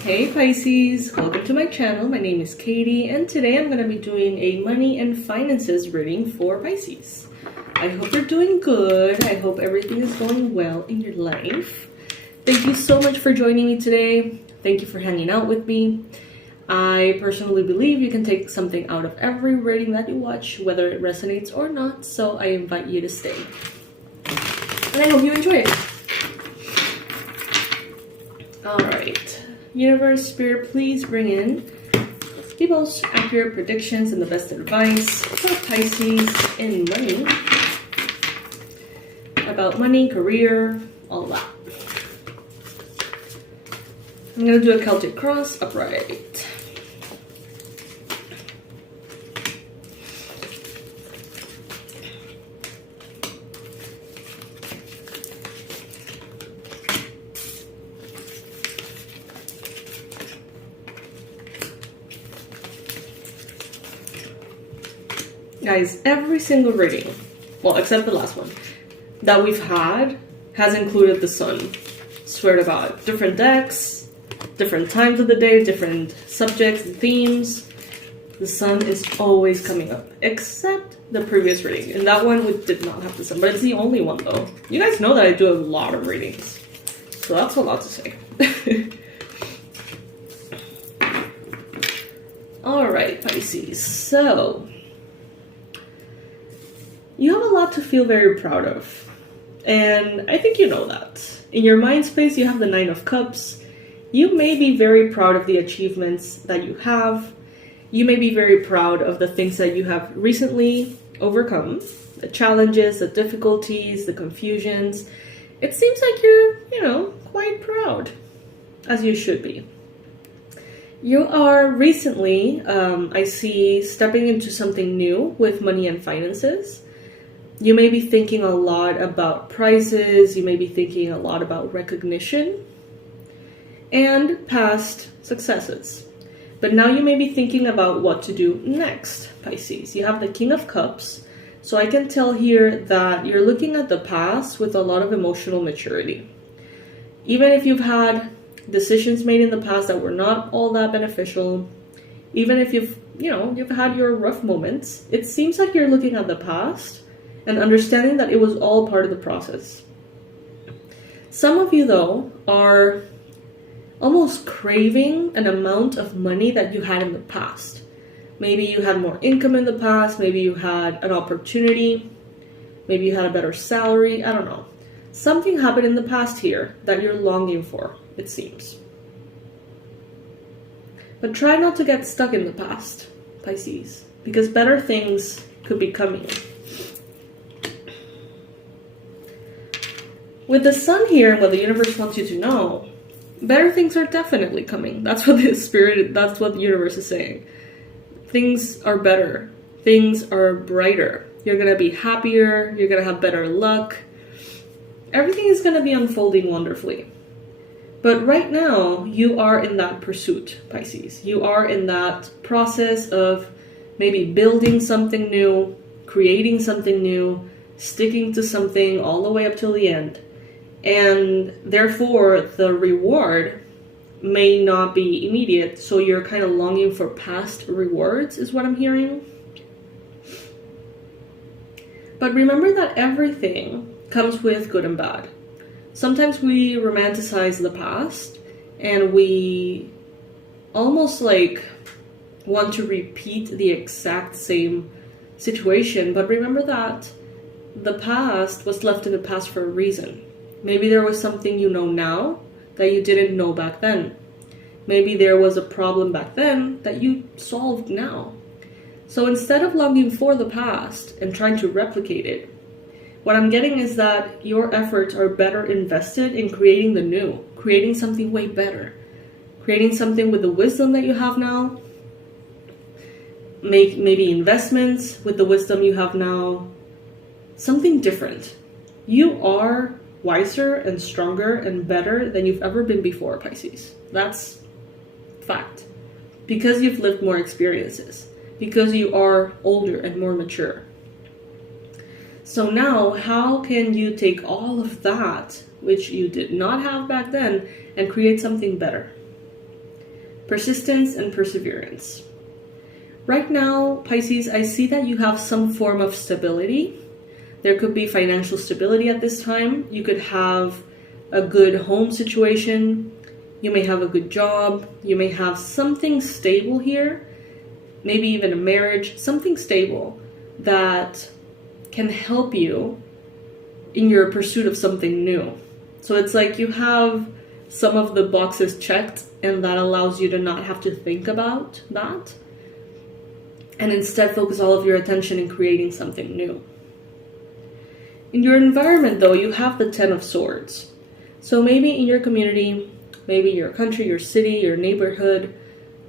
Hey Pisces, welcome to my channel. My name is Katie and today I'm going to be doing a money and finances reading for Pisces. I hope you're doing good. I hope everything is going well in your life. Thank you so much for joining me today. Thank you for hanging out with me. I personally believe you can take something out of every reading that you watch, whether it resonates or not, so I invite you to stay. And I hope you enjoy it. Alright. Universe, Spirit, please bring in the most accurate predictions and the best advice for Pisces in money, about money, career, all that. I'm going to do a Celtic cross upright. Guys, every single reading, well, except the last one, that we've had has included the sun. Swear to God. Different decks, different times of the day, different subjects and themes. The sun is always coming up, except the previous reading. And that one, we did not have the sun, but it's the only one, though. You guys know that I do a lot of readings, so that's a lot to say. Alright, Pisces. So you have a lot to feel very proud of, and I think you know that. In your mind space, you have the Nine of Cups. You may be very proud of the achievements that you have. You may be very proud of the things that you have recently overcome, the challenges, the difficulties, the confusions. It seems like you're, quite proud, as you should be. You are recently, I see, stepping into something new with money and finances. You may be thinking a lot about prizes, you may be thinking a lot about recognition and past successes. But now you may be thinking about what to do next, Pisces. You have the King of Cups, so I can tell here that you're looking at the past with a lot of emotional maturity. Even if you've had decisions made in the past that were not all that beneficial, even if you've had your rough moments, it seems like you're looking at the past and understanding that it was all part of the process. Some of you, though, are almost craving an amount of money that you had in the past. Maybe you had more income in the past, maybe you had an opportunity, maybe you had a better salary, I don't know. Something happened in the past here that you're longing for, it seems. But try not to get stuck in the past, Pisces, because better things could be coming. With the sun here, what the universe wants you to know, better things are definitely coming. That's what that's what the universe is saying. Things are better. Things are brighter. You're going to be happier. You're going to have better luck. Everything is going to be unfolding wonderfully. But right now, you are in that pursuit, Pisces. You are in that process of maybe building something new, creating something new, sticking to something all the way up till the end. And therefore, the reward may not be immediate, so you're kind of longing for past rewards, is what I'm hearing. But remember that everything comes with good and bad. Sometimes we romanticize the past, and we almost want to repeat the exact same situation. But remember that the past was left in the past for a reason. Maybe there was something you know now that you didn't know back then. Maybe there was a problem back then that you solved now. So instead of longing for the past and trying to replicate it, what I'm getting is that your efforts are better invested in creating the new, creating something way better, creating something with the wisdom that you have now. Make maybe investments with the wisdom you have now. Something different. You are wiser and stronger and better than you've ever been before, Pisces. That's fact. Because you've lived more experiences. Because you are older and more mature. So now, how can you take all of that, which you did not have back then, and create something better? persistence, and perseverance. Right now, Pisces, I see that you have some form of stability. There could be financial stability at this time. You could have a good home situation. You may have a good job. You may have something stable here. Maybe even a marriage, something stable that can help you in your pursuit of something new. So it's like you have some of the boxes checked, and that allows you to not have to think about that, and instead focus all of your attention in creating something new. In your environment, though, you have the Ten of Swords. So maybe in your community, maybe your country, your city, your neighborhood,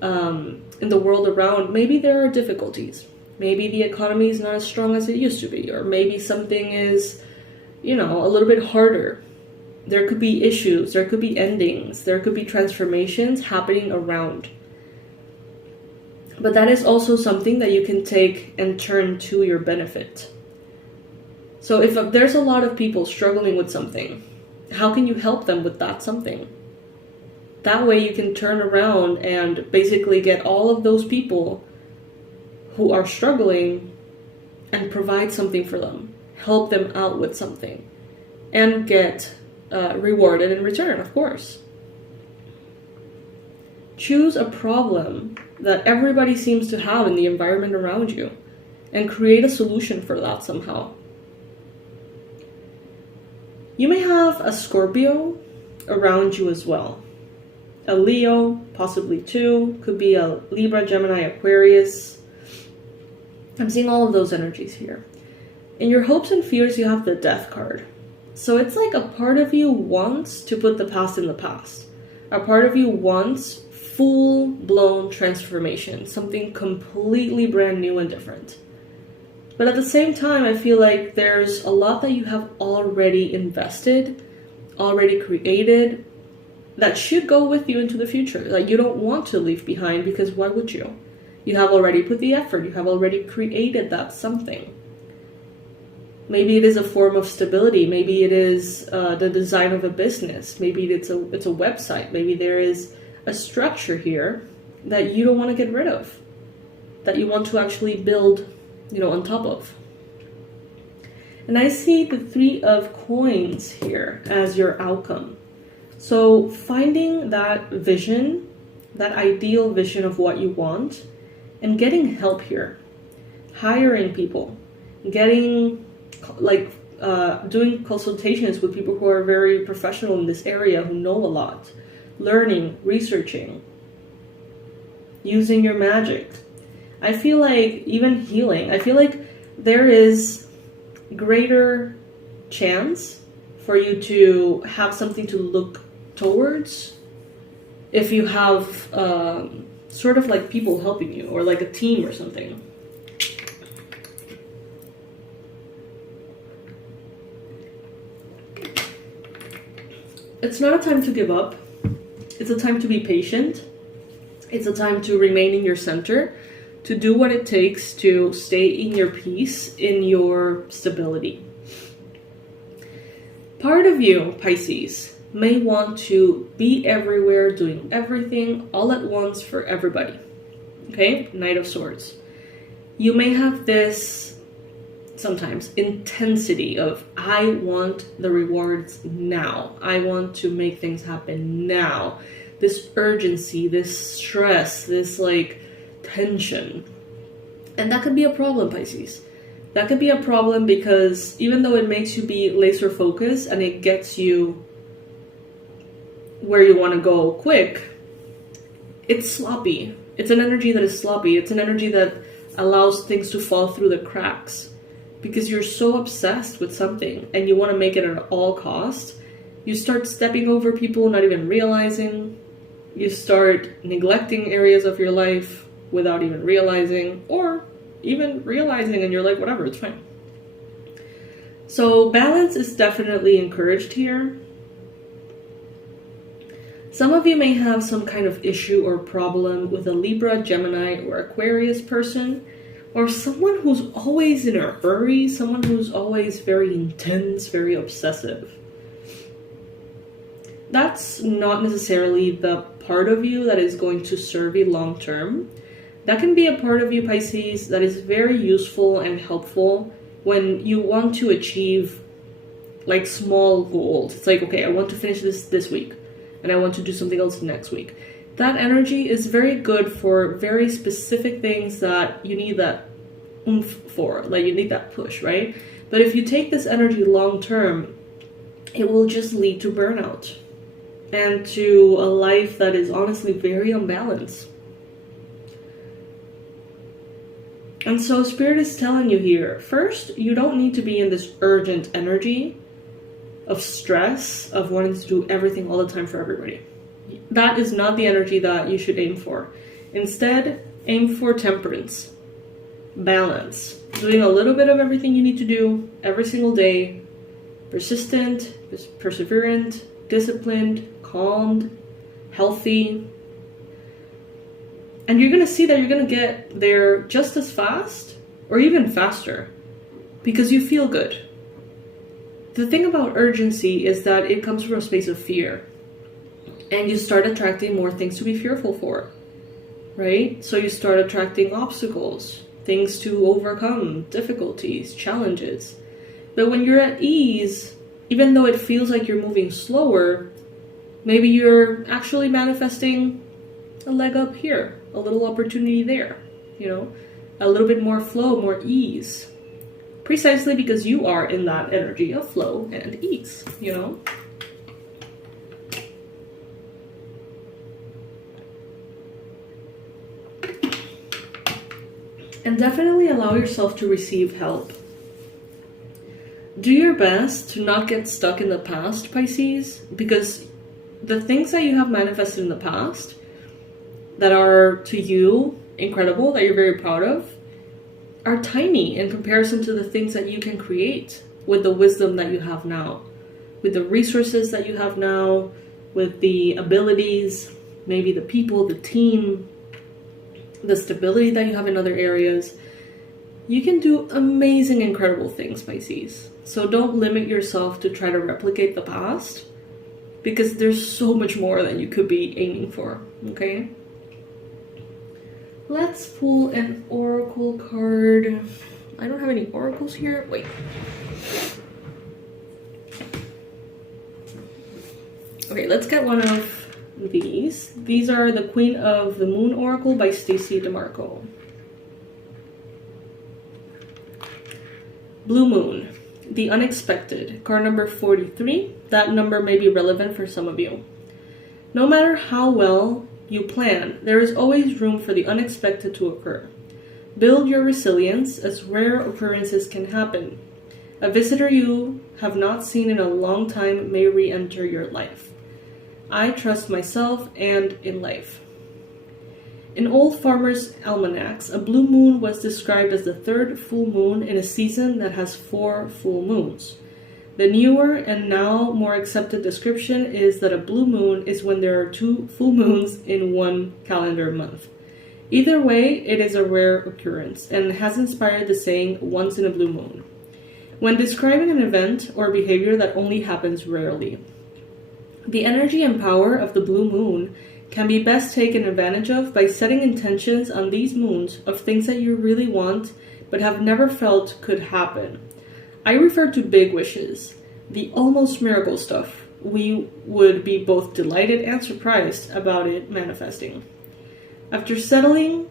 in the world around, maybe there are difficulties. Maybe the economy is not as strong as it used to be, or maybe something is, a little bit harder. There could be issues, there could be endings, there could be transformations happening around. But that is also something that you can take and turn to your benefit. So if there's a lot of people struggling with something, how can you help them with that something? That way you can turn around and basically get all of those people who are struggling and provide something for them. Help them out with something. And get rewarded in return, of course. Choose a problem that everybody seems to have in the environment around you and create a solution for that somehow. You may have a Scorpio around you as well. A Leo, possibly two, could be a Libra, Gemini, Aquarius. I'm seeing all of those energies here. In your hopes and fears, you have the Death card. So it's like a part of you wants to put the past in the past. A part of you wants full-blown transformation, something completely brand new and different. But at the same time, I feel like there's a lot that you have already invested, already created, that should go with you into the future, that you don't want to leave behind, because why would you? You have already put the effort, you have already created that something. Maybe it is a form of stability, maybe it is the design of a business, maybe it's a website, maybe there is a structure here that you don't want to get rid of, that you want to actually build, on top of. And I see the Three of Coins here as your outcome. So finding that vision, that ideal vision of what you want, and getting help here, hiring people, getting doing consultations with people who are very professional in this area, who know a lot, learning, researching, using your magic. I feel like even healing, I feel like there is greater chance for you to have something to look towards if you have sort of like people helping you, or like a team or something. It's not a time to give up. It's a time to be patient. It's a time to remain in your center, to do what it takes to stay in your peace, in your stability. Part of you, Pisces, may want to be everywhere, doing everything all at once for everybody. Okay? Knight of Swords. You may have this sometimes intensity of, I want the rewards now. I want to make things happen now. This urgency, this stress, this tension. And that could be a problem, Pisces. That could be a problem because even though it makes you be laser focused and it gets you where you want to go quick, it's sloppy. It's an energy that is sloppy. It's an energy that allows things to fall through the cracks. Because you're so obsessed with something and you want to make it at all costs, you start stepping over people, not even realizing. You start neglecting areas of your life without even realizing, or even realizing and you're like, whatever, it's fine. So balance is definitely encouraged here. Some of you may have some kind of issue or problem with a Libra, Gemini, or Aquarius person, or someone who's always in a hurry, someone who's always very intense, very obsessive. that's not necessarily the part of you that is going to serve you long term. That can be a part of you, Pisces, that is very useful and helpful when you want to achieve like small goals. It's like, okay, I want to finish this week and I want to do something else next week. That energy is very good for very specific things that you need that oomph for, like you need that push, right? But if you take this energy long term, it will just lead to burnout and to a life that is honestly very unbalanced. And so Spirit is telling you here, first, you don't need to be in this urgent energy of stress, of wanting to do everything all the time for everybody. That is not the energy that you should aim for. Instead, aim for temperance, balance, doing a little bit of everything you need to do every single day, persistent, perseverant, disciplined, calmed, healthy. And you're going to see that you're going to get there just as fast or even faster because you feel good. The thing about urgency is that it comes from a space of fear. And you start attracting more things to be fearful for, right? So you start attracting obstacles, things to overcome, difficulties, challenges. But when you're at ease, even though it feels like you're moving slower, maybe you're actually manifesting a leg up here, a little opportunity there, you know, a little bit more flow, more ease. Precisely because you are in that energy of flow and ease, you know? And definitely allow yourself to receive help. Do your best to not get stuck in the past, Pisces, because the things that you have manifested in the past that are to you incredible, that you're very proud of, are tiny in comparison to the things that you can create with the wisdom that you have now, with the resources that you have now, with the abilities, maybe the people, the team, the stability that you have in other areas. You can do amazing, incredible things, Pisces. So don't limit yourself to try to replicate the past, because there's so much more that you could be aiming for, okay? Let's pull an oracle card. I don't have any oracles here. Wait. Okay, let's get one of these. These are the Queen of the Moon Oracle by Stacey DeMarco. Blue Moon, the unexpected, card number 43. That number may be relevant for some of you. No matter how well you plan, there is always room for the unexpected to occur. Build your resilience, as rare occurrences can happen. A visitor you have not seen in a long time may re-enter your life. I trust myself and in life. In old farmers' almanacs, a blue moon was described as the third full moon in a season that has 4 full moons. The newer and now more accepted description is that a blue moon is when there are 2 full moons in one calendar month. Either way, it is a rare occurrence and has inspired the saying, once in a blue moon, when describing an event or behavior that only happens rarely. The energy and power of the blue moon can be best taken advantage of by setting intentions on these moons of things that you really want but have never felt could happen. I refer to big wishes, the almost miracle stuff. We would be both delighted and surprised about it manifesting. After setting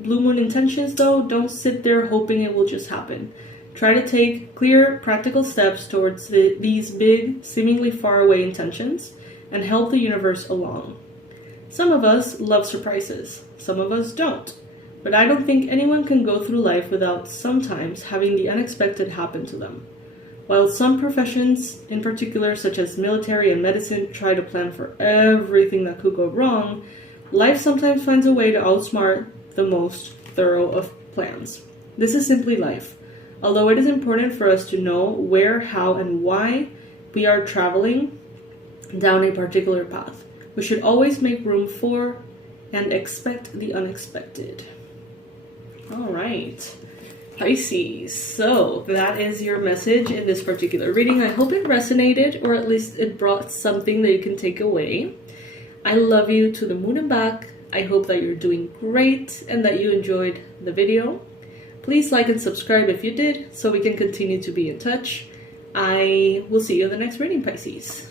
blue moon intentions, though, don't sit there hoping it will just happen. Try to take clear, practical steps towards these big, seemingly faraway intentions and help the universe along. Some of us love surprises, some of us don't. But I don't think anyone can go through life without sometimes having the unexpected happen to them. While some professions, in particular such as military and medicine, try to plan for everything that could go wrong, life sometimes finds a way to outsmart the most thorough of plans. This is simply life. Although it is important for us to know where, how, and why we are traveling down a particular path, we should always make room for and expect the unexpected. All right. Pisces, so that is your message in this particular reading. I hope it resonated, or at least it brought something that you can take away. I love you to the moon and back. I hope that you're doing great and that you enjoyed the video. Please like and subscribe if you did, so we can continue to be in touch. I will see you in the next reading, Pisces.